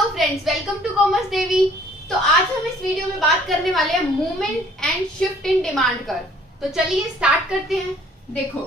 Hello friends, welcome to commerce Devi. तो आज हम इस वीडियो में बात करने वाले हैं movement and shift in demand कर। तो चलिए स्टार्ट करते हैं। देखो,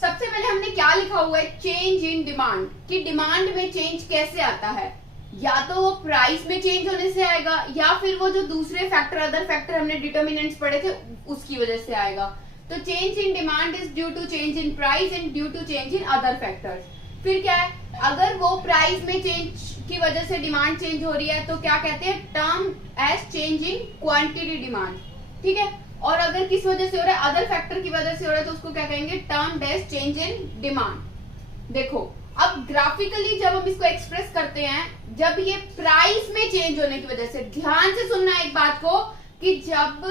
सबसे पहले हमने क्या लिखा हुआ है, चेंज इन डिमांड, कि डिमांड में चेंज कैसे आता है। या तो वो प्राइस में चेंज होने से आएगा या फिर वो जो दूसरे फैक्टर, अदर फैक्टर हमने डिटर्मिनेंट्स पढ़े थे उसकी वजह से आएगा। तो change in demand is due to change in price and due to change in other factors. फिर क्या है, अगर वो प्राइस में चेंज की वजह से डिमांड चेंज हो रही है तो क्या कहते हैं, term as change in quantity demand. ठीक है, और अगर किस वजह से हो रहा है, अदर फैक्टर की वजह से हो रहा है, तो उसको क्या कहेंगे, term as change in demand. देखो, अब ग्राफिकली जब हम इसको एक्सप्रेस करते हैं, जब ये प्राइस में चेंज होने की वजह से, ध्यान से सुनना एक बात को, कि जब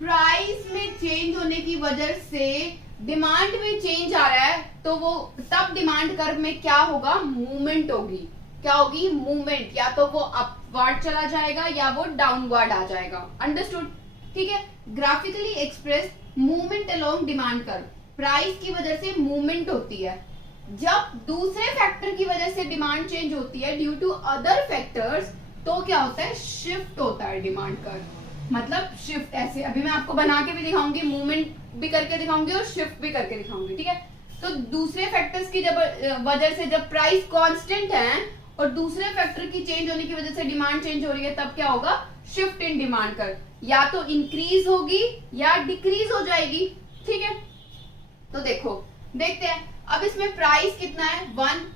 प्राइस में चेंज होने की वजह से डिमांड में चेंज आ रहा है तो वो तब डिमांड कर्व में क्या होगा, मूवमेंट होगी। क्या होगी, मूवमेंट। या तो वो अपवर्ड चला जाएगा या वो डाउनवर्ड आ जाएगा। अंडरस्टूड? ठीक है, graphically express movement along demand curve, price की वजह से मूवमेंट होती है। जब दूसरे फैक्टर की वजह से डिमांड चेंज होती है ड्यू टू अदर फैक्टर्स, तो क्या होता है, शिफ्ट होता है डिमांड कर्व। मतलब शिफ्ट ऐसे, अभी मैं आपको बना के भी दिखाऊंगी, मूवमेंट भी करके दिखाऊंगी और शिफ्ट भी करके दिखाऊंगी। ठीक है, तो दूसरे फैक्टर्स की जब वजह से, जब प्राइस कांस्टेंट है और दूसरे फैक्टर की चेंज होने की वजह से डिमांड चेंज हो रही है, तब क्या होगा, शिफ्ट इन डिमांड कर, या तो इंक्रीज होगी या डिक्रीज हो जाएगी। ठीक है, तो देखो, देखते हैं। अब इसमें प्राइस कितना है, 1,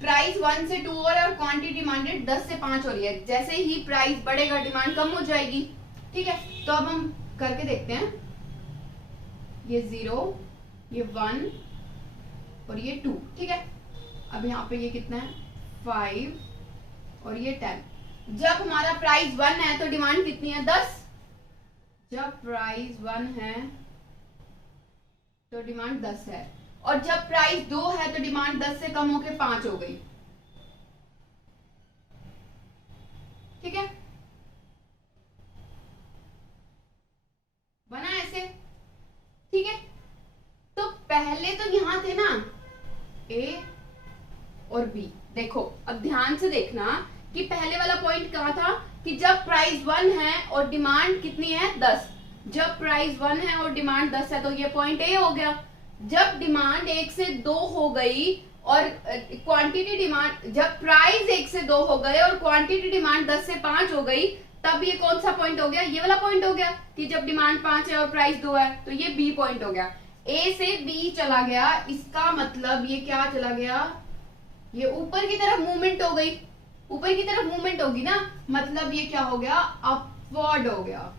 प्राइस 1 से 2 हो रहा है और क्वांटिटी डिमांडेड 10 से 5 हो रही है। जैसे ही प्राइस बढ़ेगा डिमांड कम हो जाएगी। ठीक है, तो अब हम करके देखते हैं। ये 0, ये 1 और ये 2। ठीक है, अब यहाँ पे ये कितना है, 5 और ये 10। जब हमारा प्राइस 1 है तो डिमांड कितनी है, 10। जब प्राइस 1 है तो डिमांड 10 है, और जब प्राइस 2 है तो डिमांड 10 से कम होकर 5 हो गई। ठीक है, बना ऐसे। ठीक है, तो पहले तो यहां थे ना ए और बी। देखो, अब ध्यान से देखना कि पहले वाला पॉइंट कहां था, कि जब प्राइस 1 है और डिमांड कितनी है, 10। जब प्राइस 1 है और डिमांड 10 है तो ये पॉइंट ए हो गया। जब डिमांड 1 से 2 हो गई और क्वांटिटी डिमांड, जब प्राइस 1 से 2 हो गए और क्वांटिटी डिमांड 10 से 5 हो गई, तब ये कौन सा पॉइंट हो गया, ये वाला पॉइंट हो गया, कि जब डिमांड 5 है और प्राइस 2 है, तो ये बी पॉइंट हो गया। ए से बी चला गया, इसका मतलब ये क्या चला गया, ये ऊपर की तरफ मूवमेंट हो गई। ऊपर की तरफ मूवमेंट होगी ना, मतलब ये क्या हो गया, अपवर्ड हो गया,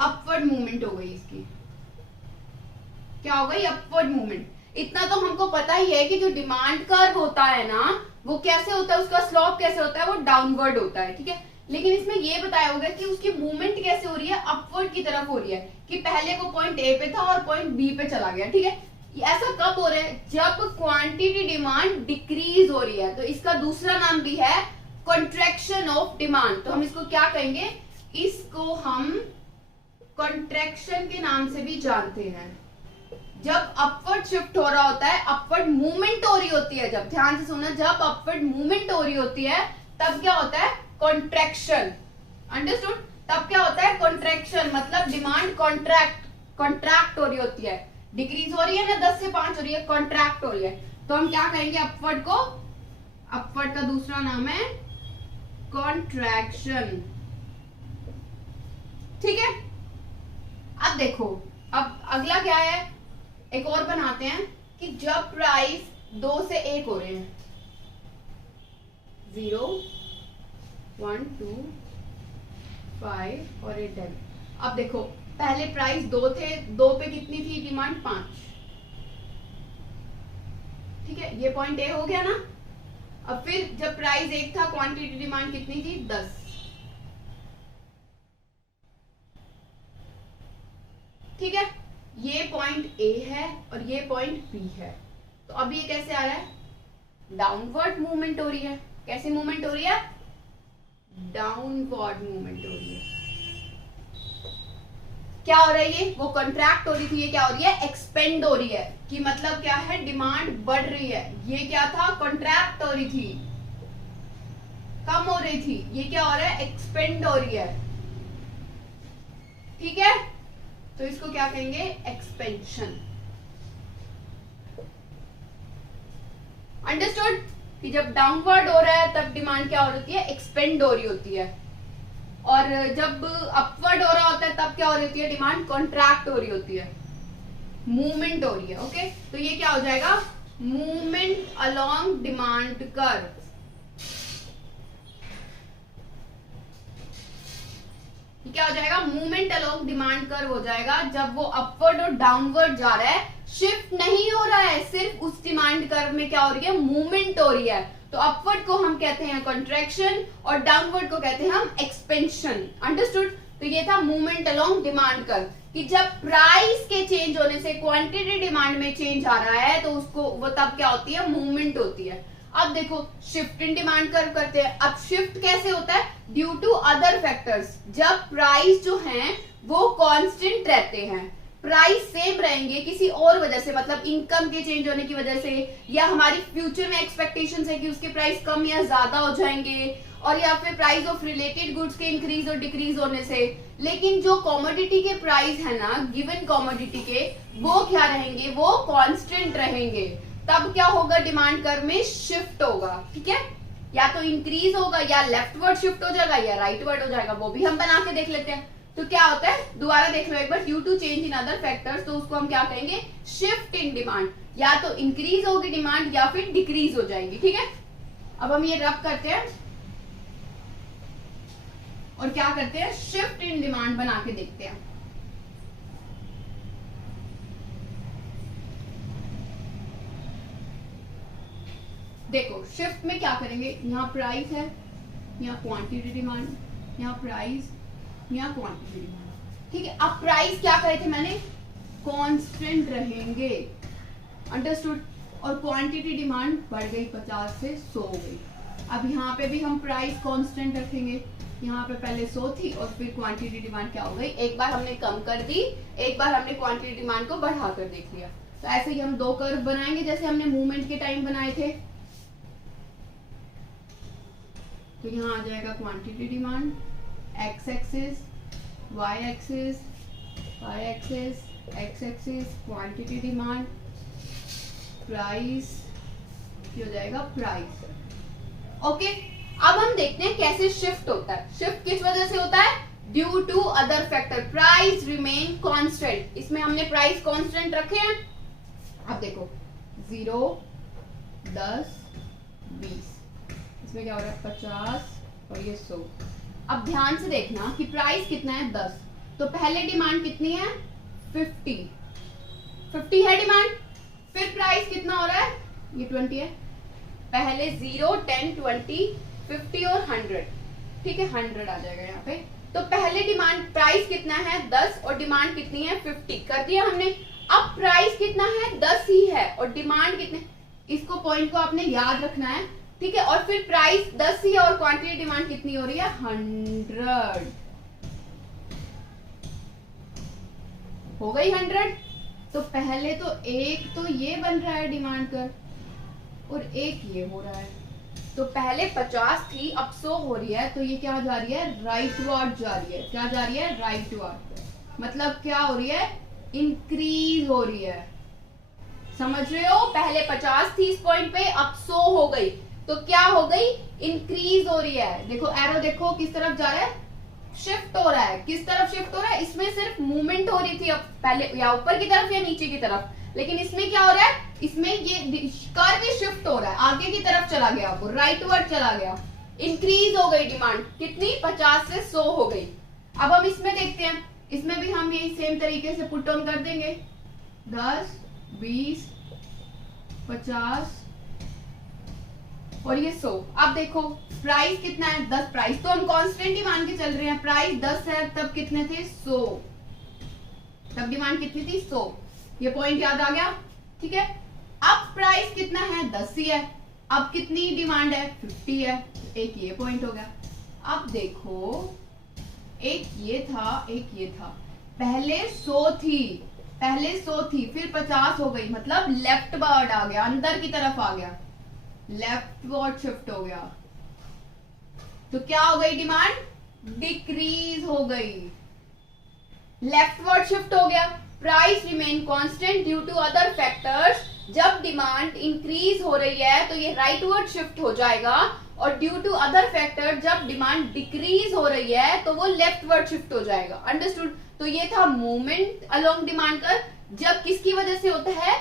अपवर्ड मूवमेंट हो गई इसकी। क्या हो गई, अपवर्ड मूवमेंट। इतना तो हमको पता ही है कि जो डिमांड कर्व होता है ना, वो कैसे होता है, उसका स्लोप कैसे होता है, वो डाउनवर्ड होता है। ठीक है, लेकिन इसमें ये बताया होगा कि उसकी मूवमेंट कैसे हो रही है, अपवर्ड की तरफ हो रही है, कि पहले वो पॉइंट ए पे था और पॉइंट बी पे चला गया। ठीक है, ऐसा कब हो रहा है, जब क्वांटिटी डिमांड डिक्रीज हो रही है। तो इसका दूसरा नाम भी है कॉन्ट्रैक्शन ऑफ डिमांड। तो हम इसको क्या कहेंगे, इसको हम कॉन्ट्रैक्शन के नाम से भी जानते हैं। जब अपवर्ड शिफ्ट हो रहा होता है, अपवर्ड मूवमेंट हो रही होती है, जब, ध्यान से सुनना, जब अपवर्ड मूवमेंट हो रही होती है तब क्या होता है, कॉन्ट्रैक्शन। अंडरस्टूड? तब क्या होता है, कॉन्ट्रैक्शन, मतलब डिमांड कॉन्ट्रैक्ट हो रही होती है। डिक्रीज हो रही है ना, 10 से 5 हो रही है, कॉन्ट्रैक्ट हो रही है, तो हम क्या कहेंगे, अपवर्ड को, अपवर्ड का दूसरा नाम है कॉन्ट्रैक्शन। ठीक है, अब देखो, अब अगला क्या है, एक और बनाते हैं, कि जब प्राइस 2 से 1 हो रहे हैं, 0, 1, 2, 5 और 10। अब देखो, पहले प्राइस 2 थे, 2 पे कितनी थी डिमांड, 5। ठीक है, ये पॉइंट ए हो गया ना। अब फिर जब प्राइस 1 था, क्वांटिटी डिमांड कितनी थी, 10। ठीक है, ये पॉइंट ए है और ये पॉइंट बी है। तो अब ये कैसे आ रहा है, डाउनवर्ड मूवमेंट हो रही है। कैसे मूवमेंट हो रही है, डाउनवर्ड मूवमेंट हो रही है। क्या हो रहा है, ये वो कॉन्ट्रैक्ट हो रही थी, ये क्या हो रही है, एक्सपेंड हो रही है, कि मतलब क्या है, डिमांड बढ़ रही है। ये क्या था, कॉन्ट्रैक्ट हो रही थी। रही थी, ये क्या हो रहा है, एक्सपेंड हो रही है, ठीक है, तो इसको क्या कहेंगे, एक्सपेंशन। अंडरस्टूड कि जब डाउनवर्ड हो रहा है तब डिमांड क्या हो रही है, एक्सपेंड हो रही होती है, और जब अपवर्ड हो रहा होता है तब क्या हो रही होती है, डिमांड कॉन्ट्रैक्ट हो रही होती है, मूवमेंट हो रही है। ओके, तो ये क्या हो जाएगा, मूवमेंट अलोंग डिमांड कर्व। क्या हो जाएगा, मूवमेंट अलोंग डिमांड कर्व हो जाएगा जब वो अपवर्ड और डाउनवर्ड जा रहा है, शिफ्ट नहीं हो रहा है, सिर्फ उस डिमांड कर्व में क्या हो रही है, मूवमेंट हो रही है। तो अपवर्ड को हम कहते हैं कॉन्ट्रैक्शन और डाउनवर्ड को कहते हैं हम एक्सपेंशन। अंडरस्टूड, तो ये था मूवमेंट अलोंग डिमांड कर्व कि जब प्राइस के चेंज होने से क्वांटिटी डिमांड में चेंज आ रहा है तो उसको वो तब क्या होती है, मूवमेंट होती है। अब देखो शिफ्ट इन डिमांड कर्व करते हैं। अब शिफ्ट कैसे होता है, ड्यू टू अदर फैक्टर्स, जब प्राइस जो हैं वो कांस्टेंट रहते हैं, प्राइस सेम रहेंगे किसी और वजह से, मतलब इनकम के चेंज होने की वजह से, या हमारी फ्यूचर में एक्सपेक्टेशंस है कि उसके प्राइस कम या ज्यादा हो जाएंगे, और या फिर प्राइस ऑफ रिलेटेड गुड्स के इंक्रीज और डिक्रीज होने से। लेकिन जो कमोडिटी के प्राइस है ना, गिवन कमोडिटी के, वो क्या रहेंगे, वो कांस्टेंट रहेंगे। तब क्या होगा, डिमांड कर्व में शिफ्ट होगा, ठीक है, या तो इंक्रीज होगा या लेफ्टवर्ड शिफ्ट हो जाएगा या राइटवर्ड हो जाएगा, वो भी हम बना के देख लेते हैं। तो क्या होता है, दोबारा देख लो एक बार, due to change in other factors, तो उसको हम क्या कहेंगे, शिफ्ट इन डिमांड, या तो इंक्रीज होगी डिमांड या फिर डिक्रीज हो जाएगी, ठीक है। अब हम ये रब करते हैं और क्या करते हैं, शिफ्ट इन डिमांड बना के देखते हैं। देखो शिफ्ट में क्या करेंगे, यहाँ प्राइस है, यहाँ क्वांटिटी डिमांड, यहाँ प्राइस, यहाँ क्वांटिटी डिमांड, ठीक है। अब प्राइस क्या कहे थे मैंने, कांस्टेंट रहेंगे, अंडरस्टूड, और क्वांटिटी डिमांड बढ़ गई 50 से 100 हो गई। अब यहाँ पे भी हम प्राइस कांस्टेंट रखेंगे, यहाँ पे पहले 100 थी और फिर क्वांटिटी डिमांड क्या हो गई, एक बार हमने कम कर दी, एक बार हमने क्वांटिटी डिमांड को बढ़ा कर देख लिया। तो ऐसे ही हम दो कर्व बनाएंगे जैसे हमने मूवमेंट के टाइम बनाए थे। तो यहाँ आ जाएगा quantity demand, X axis, Y axis, Y axis, X axis, quantity demand, price, ये हो जाएगा प्राइस। ओके, अब हम देखते हैं कैसे शिफ्ट होता है। शिफ्ट किस वजह से होता है, due to other factor, price remain constant, इसमें हमने प्राइस कांस्टेंट रखे हैं। अब देखो 0, 10, 20, इसमें क्या हो रहा है 50 और ये 100। अब ध्यान से देखना कि प्राइस कितना है 10, तो पहले डिमांड कितनी है 50 है डिमांड, फिर प्राइस कितना हो रहा है, ये 20 है, पहले 0, 10, 20, 50 और 100, ठीक है, 100 आ जाएगा यहाँ पे। तो पहले डिमांड प्राइस कितना है 10 और डिमांड कितनी है 50 कर दिया हमने। अब प्राइस कितना है 10 ही है और डिमांड कितने, इसको पॉइंट को आपने याद रखना है, ठीक है। और फिर प्राइस 10 ही है और क्वांटिटी डिमांड कितनी हो रही है 100, हो गई 100। तो पहले तो एक तो ये बन रहा है डिमांड कर और एक ये हो रहा है, तो पहले 50 थी अब 100 हो रही है, तो ये क्या जा रही है राइटवर्ड जा रही है, क्या जा रही है राइटवर्ड, मतलब क्या हो रही है इंक्रीज हो रही है, समझ रहे हो। पहले 50 थी इस पॉइंट पे, अब 100 हो गई, तो क्या हो गई इंक्रीज हो रही है। देखो एरो देखो किस तरफ जा रहा है, शिफ्ट हो रहा है, किस तरफ शिफ्ट हो रहा है, इसमें सिर्फ मूवमेंट हो रही थी अब पहले या ऊपर की तरफ या नीचे की तरफ, लेकिन इसमें क्या हो रहा है, इसमें ये कर्व शिफ्ट हो रहा है, आगे की तरफ चला गया, वो राइटवर्ड चला गया, इंक्रीज हो गई डिमांड, कितनी 50 से 100 हो गई। अब हम इसमें देखते हैं, इसमें भी हम यही सेम तरीके से पुट ऑन कर देंगे, 10, 20, 50 और ये 100। अब देखो प्राइस कितना है 10, प्राइस तो हम कांस्टेंट ही मान के चल रहे हैं, प्राइस 10 है, तब कितने थे 100, तब डिमांड कितनी थी 100, ये पॉइंट याद आ गया, ठीक है। अब प्राइस कितना है 10 ही है, अब कितनी डिमांड है 50 है, एक ये पॉइंट हो गया। अब देखो एक ये था एक ये था, पहले 100 थी फिर 50 हो गई, मतलब लेफ्ट वर्ड आ गया, अंदर की तरफ आ गया, लेफ्ट वर्ड शिफ्ट हो गया, तो क्या हो गई डिमांड? डिक्रीज हो गई। लेफ्टवर्ड शिफ्ट हो गया। Price remain constant due to other factors. जब डिमांड इंक्रीज हो रही है तो ये राइटवर्ड शिफ्ट हो जाएगा, और ड्यू टू अदर फैक्टर जब डिमांड डिक्रीज हो रही है तो वो लेफ्टवर्ड शिफ्ट हो जाएगा। अंडरस्टूड? तो ये था मूवमेंट अलोंग डिमांड कर्व, जब किसकी वजह से होता है?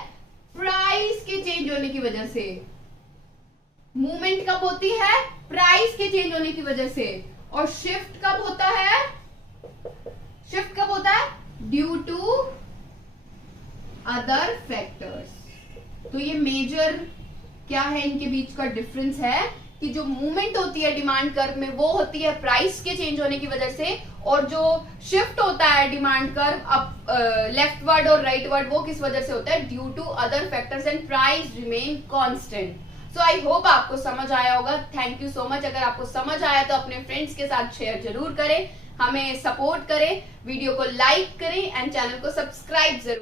प्राइस के चेंज होने की वजह से। मूवमेंट कब होती है? प्राइस के चेंज होने की वजह से। और शिफ्ट कब होता है? शिफ्ट कब होता है? Due to other factors. तो ये मेजर क्या है, इनके बीच का डिफरेंस है कि जो मूवमेंट होती है डिमांड कर्व में वो होती है प्राइस के चेंज होने की वजह से, और जो शिफ्ट होता है डिमांड कर्व अप लेफ्टवर्ड और राइटवर्ड वो किस वजह से होता है? Due to other factors and price remain constant. So I hope आपको समझ आया होगा। Thank you so much. अगर आपको समझ आया तो अपने फ्रेंड्स के साथ शेयर जरूर करें, हमें सपोर्ट करें, वीडियो को लाइक करें एंड चैनल को सब्सक्राइब जरूर